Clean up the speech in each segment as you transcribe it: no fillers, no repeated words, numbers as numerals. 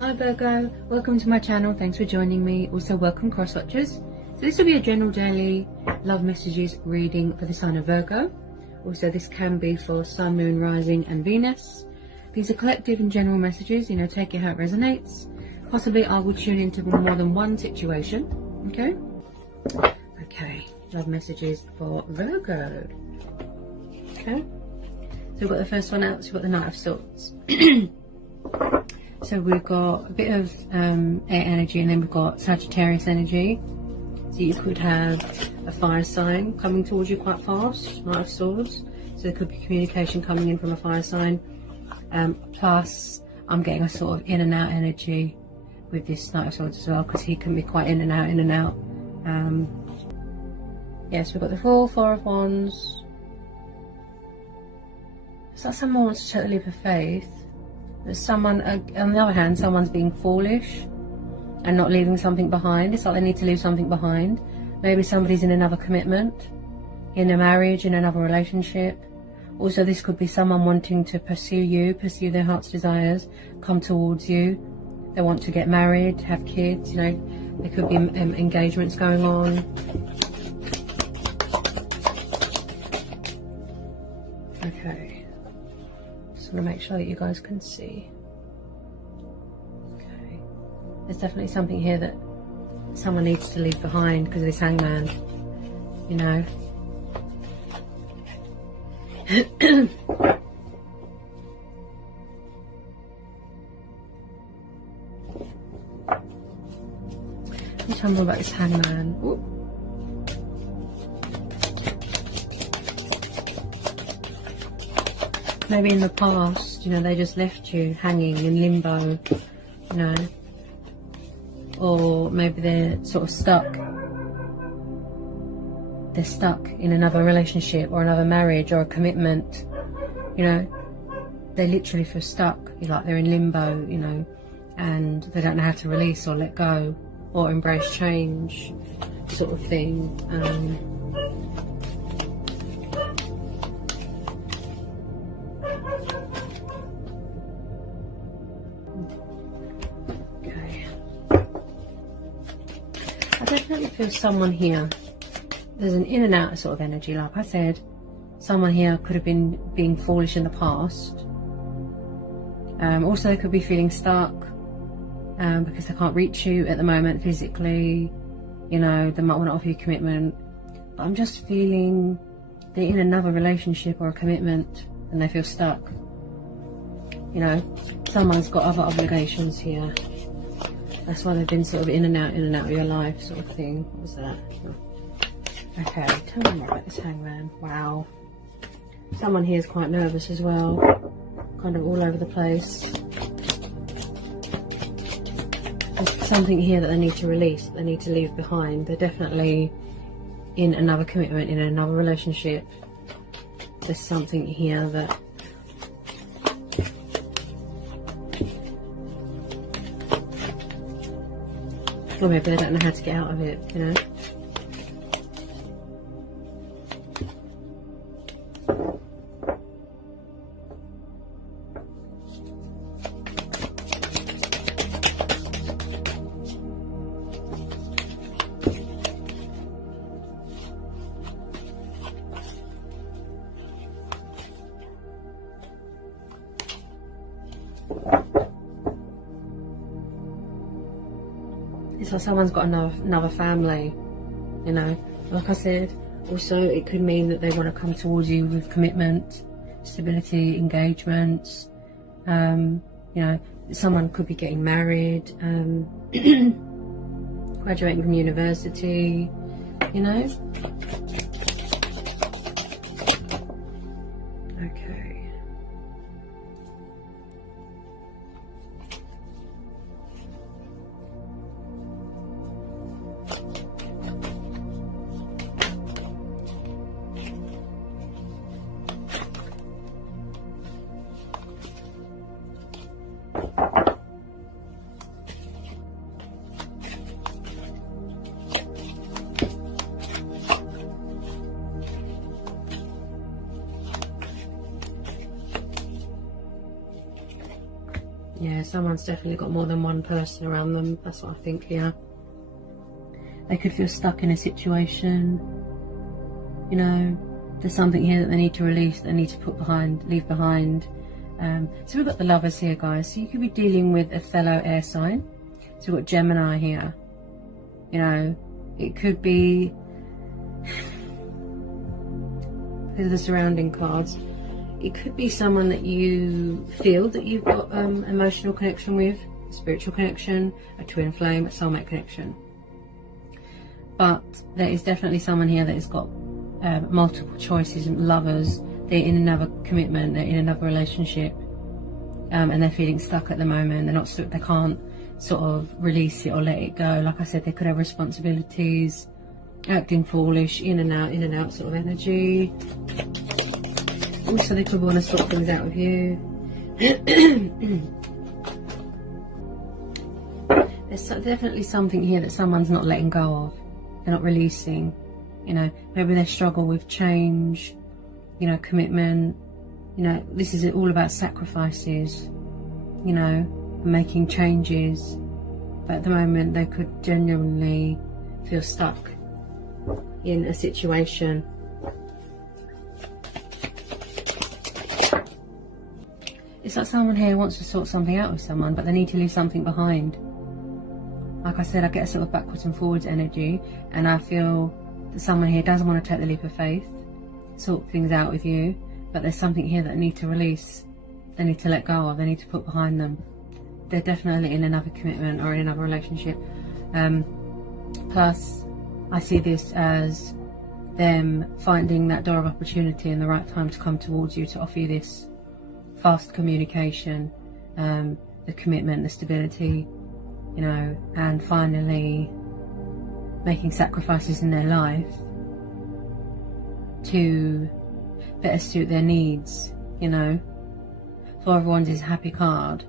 Hi Virgo, welcome to my channel. Thanks for joining me. Also welcome cross watchers. So this will be a general daily love messages reading for the sign of Virgo. Also this can be for Sun, Moon, Rising and Venus. These are collective and general messages, take it how it resonates. Possibly I will tune into more than one situation. Okay, love messages for Virgo. Okay, so we've got the first one out, so we've got the Knight of Swords. So we've got a bit of air energy, and then we've got Sagittarius energy. So you could have a fire sign coming towards you quite fast, Knight of Swords. So there could be communication coming in from a fire sign. Plus, I'm getting a sort of in and out energy with this Knight of Swords as well, because he can be quite in and out, in and out. Yes, we've got the Four of Wands. It's like someone wants to take the leap of faith. There's someone, on the other hand, someone's being foolish and not leaving something behind. It's like they need to leave something behind. Maybe somebody's in another commitment, in a marriage, in another relationship. Also, this could be someone wanting to pursue you, pursue their heart's desires, come towards you. They want to get married, have kids, there could be engagements going on. Okay. I'm going to make sure that you guys can see. Okay, there's definitely something here that someone needs to leave behind because of this Hangman, Tell me more about this Hangman. Ooh. Maybe in the past, they just left you hanging in limbo, or maybe they're sort of stuck. They're stuck in another relationship or another marriage or a commitment, they literally feel stuck, like they're in limbo, and they don't know how to release or let go or embrace change, sort of thing. I definitely feel someone here, there's an in and out sort of energy. Like I said, someone here could have been being foolish in the past. Also they could be feeling stuck because they can't reach you at the moment physically. They might want to offer you commitment, but I'm just feeling they're in another relationship or a commitment and they feel stuck. Someone's got other obligations here. That's why they've been sort of in and out of your life, sort of thing. What was that? Okay, tell me more about this Hangman. Wow. Someone here is quite nervous as well. Kind of all over the place. There's something here that they need to release, that they need to leave behind. They're definitely in another commitment, in another relationship. There's something here that... or maybe they don't know how to get out of it, It's like someone's got another family, like I said. Also it could mean that they want to come towards you with commitment, stability, engagements. Someone could be getting married, graduating from university, Okay. someone's definitely got more than one person around them. That's what I think here. They could feel stuck in a situation. You know, there's something here that they need to release, they need to put behind, leave behind. So we've got the Lovers here, guys. So you could be dealing with a fellow air sign. So we've got Gemini here. You know, it could be, because of the surrounding cards, it could be someone that you feel that you've got emotional connection with, a spiritual connection, a twin flame, a soulmate connection. But there is definitely someone here that has got multiple choices and lovers. They're in another commitment, they're in another relationship, and they're feeling stuck at the moment. They're not, they can't sort of release it or let it go. Like I said, they could have responsibilities, acting foolish, in and out sort of energy. Also, they could want to sort things out with you. There's definitely something here that someone's not letting go of. They're not releasing. You know, maybe they struggle with change, you know, commitment. You know, this is all about sacrifices, you know, making changes. But at the moment, they could genuinely feel stuck in a situation. It's like someone here wants to sort something out with someone, but they need to leave something behind. Like I said, I get a sort of backwards and forwards energy, and I feel that someone here doesn't want to take the leap of faith, sort things out with you, but there's something here that they need to release, they need to let go of, they need to put behind them. They're definitely in another commitment or in another relationship. Plus, I see this as them finding that door of opportunity and the right time to come towards you to offer you this fast communication, the commitment, the stability, you know, and finally making sacrifices in their life to better suit their needs, you know. For everyone's is a happy card,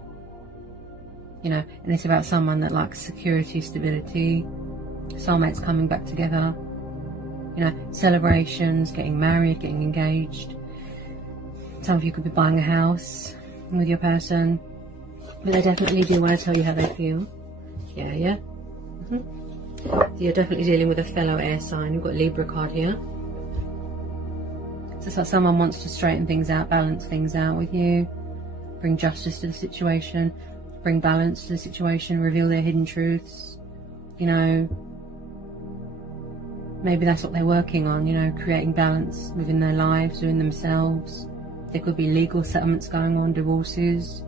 you know, and it's about someone that likes security, stability, soulmates coming back together, you know, celebrations, getting married, getting engaged. Some of you could be buying a house with your person, but they definitely do want to tell you how they feel. Yeah. So you're definitely dealing with a fellow air sign. You've got a Libra card here. So it's like someone wants to straighten things out, balance things out with you, bring justice to the situation, bring balance to the situation, reveal their hidden truths, you know. Maybe that's what they're working on, you know, creating balance within their lives, within themselves. There could be legal settlements going on, divorces,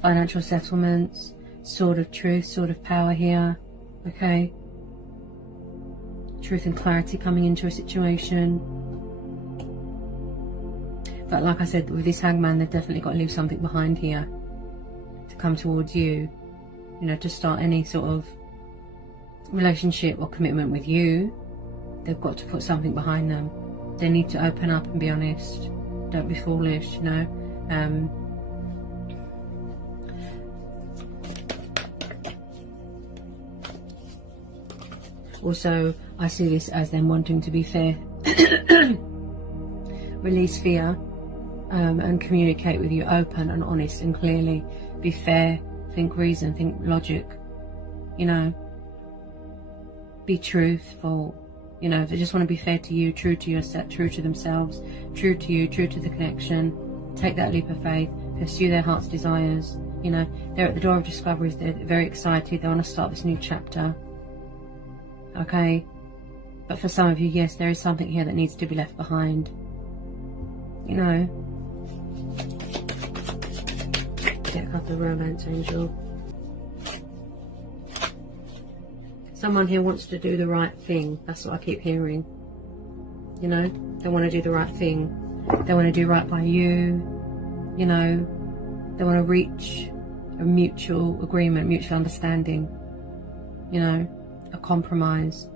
financial settlements, sword of truth, sword of power here, okay? Truth and clarity coming into a situation. But like I said, with this Hangman, they've definitely got to leave something behind here to come towards you, you know, to start any sort of relationship or commitment with you. They've got to put something behind them. They need to open up and be honest. Don't be foolish, you know. Also, I see this as them wanting to be fair. Release fear, and communicate with you open and honest and clearly. Be fair, think reason, think logic, you know. Be truthful, you know. They just want to be fair to you, true to yourself, true to themselves, true to you, true to the connection. Take that leap of faith, pursue their heart's desires, you know. They're at the door of discoveries, they're very excited, they want to start this new chapter, okay? But for some of you, yes, there is something here that needs to be left behind, you know. Get a couple of romance, angel. Someone here wants to do the right thing. That's what I keep hearing. You know, they want to do the right thing. They want to do right by you. You know, they want to reach a mutual agreement, mutual understanding. You know, a compromise.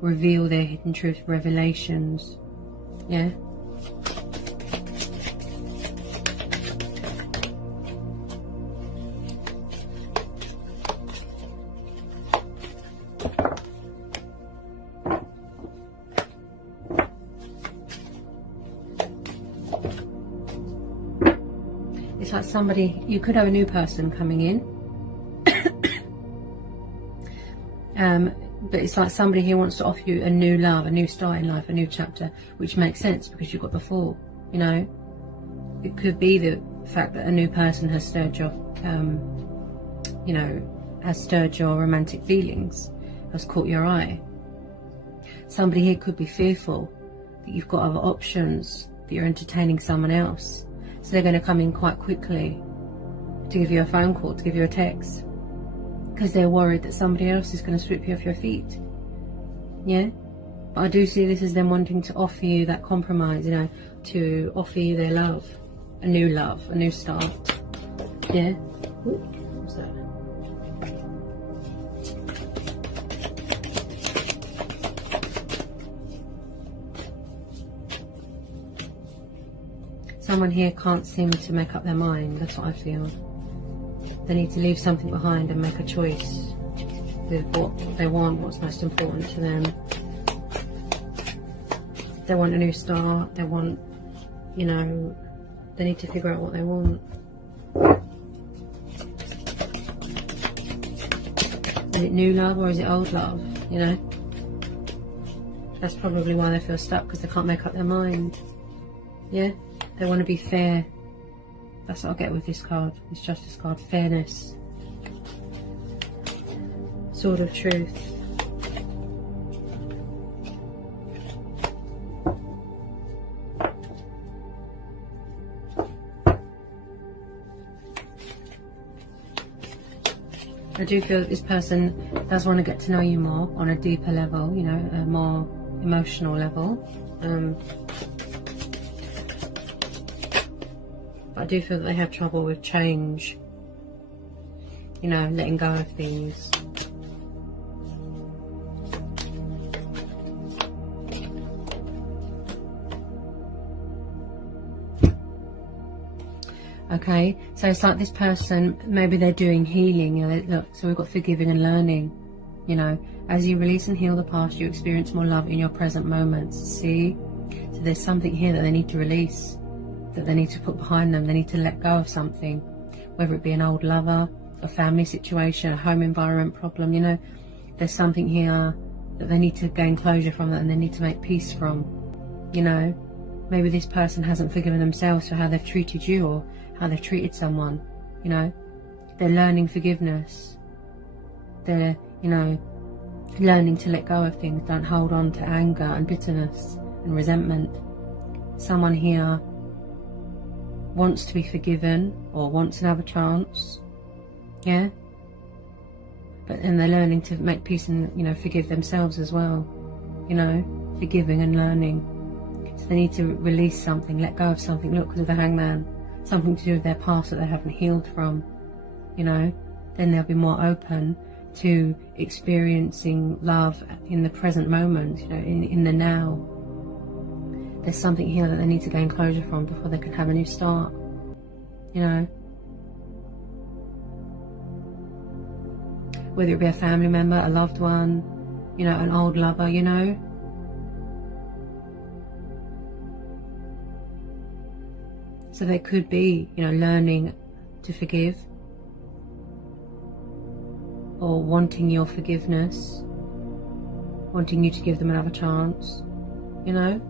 Reveal their hidden truth, revelations. Yeah. somebody, you could have a new person coming in. But it's like somebody who wants to offer you a new love, a new start in life, a new chapter, which makes sense because you've got the Fool, you know. It could be the fact that a new person has stirred your, you know, has stirred your romantic feelings, has caught your eye. Somebody here could be fearful that you've got other options, that you're entertaining someone else. So they're going to come in quite quickly to give you a phone call, to give you a text, because they're worried that somebody else is going to sweep you off your feet. Yeah? But I do see this as them wanting to offer you that compromise, you know, to offer you their love, a new start. Yeah? Ooh, what's that? Someone here can't seem to make up their mind, that's what I feel. They need to leave something behind and make a choice with what they want, what's most important to them. They want a new start, they want, you know, they need to figure out what they want. Is it new love or is it old love, you know? That's probably why they feel stuck, because they can't make up their mind. Yeah? They want to be fair. That's what I get with this card, this Justice card. Fairness. Sword of Truth. I do feel that this person does want to get to know you more on a deeper level, you know, a more emotional level. I do feel that they have trouble with change, you know, letting go of things. Okay, so it's like this person, maybe they're doing healing, you know, look, so we've got forgiving and learning, you know, as you release and heal the past, you experience more love in your present moments, see? So there's something here that they need to release, that they need to put behind them. They need to let go of something, whether it be an old lover, a family situation, a home environment problem, you know. There's something here that they need to gain closure from, that and they need to make peace from, you know. Maybe this person hasn't forgiven themselves for how they've treated you or how they've treated someone, you know. They're learning forgiveness. They're, you know, learning to let go of things. Don't hold on to anger and bitterness and resentment. Someone here wants to be forgiven or wants another chance, yeah, and they're learning to make peace and, you know, forgive themselves as well, you know, forgiving and learning. So they need to release something, let go of something. Look, because of the Hangman, something to do with their past that they haven't healed from, you know. Then they'll be more open to experiencing love in the present moment, you know, in the now. There's something here that they need to gain closure from before they can have a new start, you know. Whether it be a family member, a loved one, you know, an old lover, you know. So they could be, you know, learning to forgive or wanting your forgiveness, wanting you to give them another chance, you know.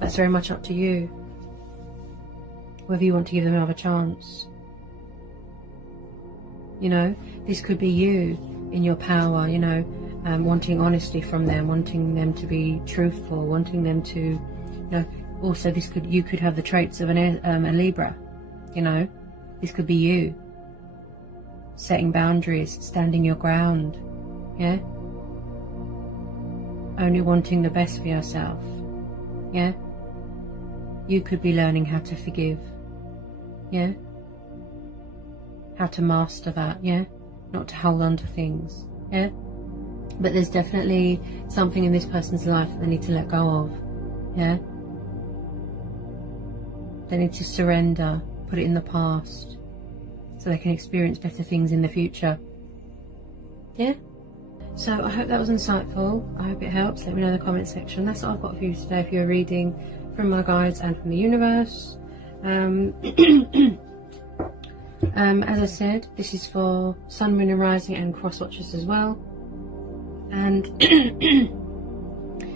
That's very much up to you, whether you want to give them another chance. You know, this could be you in your power, you know, wanting honesty from them, wanting them to be truthful, wanting them to, you know, also this could, you could have the traits of a Libra, you know. This could be you setting boundaries, standing your ground, yeah. Only wanting the best for yourself, yeah. You could be learning how to forgive, yeah? How to master that, yeah? Not to hold on to things, yeah? But there's definitely something in this person's life that they need to let go of, yeah? They need to surrender, put it in the past, so they can experience better things in the future, yeah? So I hope that was insightful. I hope it helps. Let me know in the comment section. That's what I've got for you today. If you're reading from my guides and from the universe, As I said, this is for Sun, Moon and Rising and cross watchers as well. And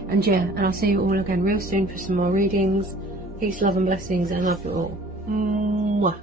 and yeah, and I'll see you all again real soon for some more readings. Peace, love and blessings, and I love you all. Mwah.